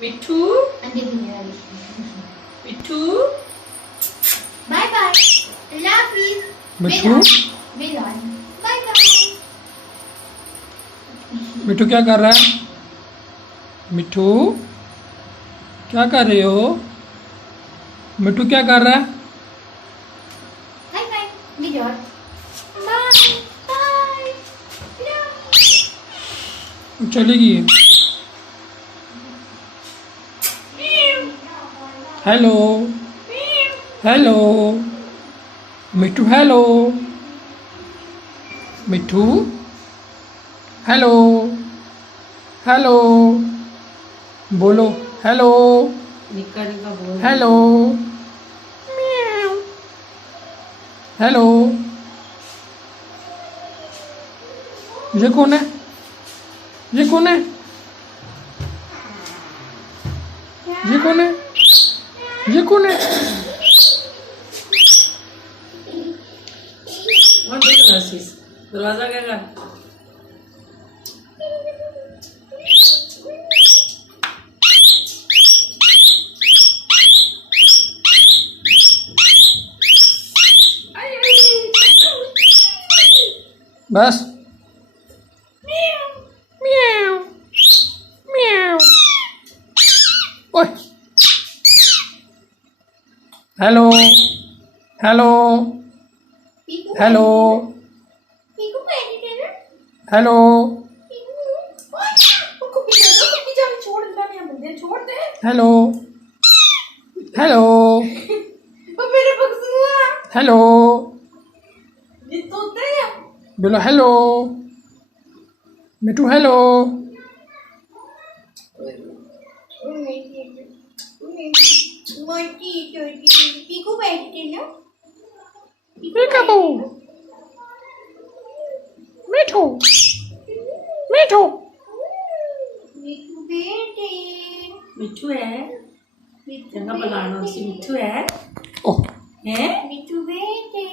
Mithu Mithu bye bye love you Mithu bye bye Mithu क्या कर रहा है? मिठू क्या कर रहे हो? मिठू क्या कर रहा है? बाय बाय विजय बाय बाय चली गई है। हेलो हेलो मिठू हेलो मिठू हेलो हेलो बोलो हेलो निक्का निक्का बोल हेलो हेलो ये कौन है? ये कौन है? ये कौन है? ये कौन है? और देख आशीष दरवाजा क्या कर बस म्याऊ म्याऊ ओए hello hello Piku hello Piku का एडिटर हेलो उसको पीछे छोड़ दे मुझे छोड़ दे हेलो हेलो वो मेरे बक्सुआ हेलो ये तोता है बोलो हेलो मिठू हेलो पीकू का एडिटर ना पीकाबू मिठू मिठू पीकू बेटे मिठू है चंगा बनाना उसी मिठू है ओह हैं मिठू बेटे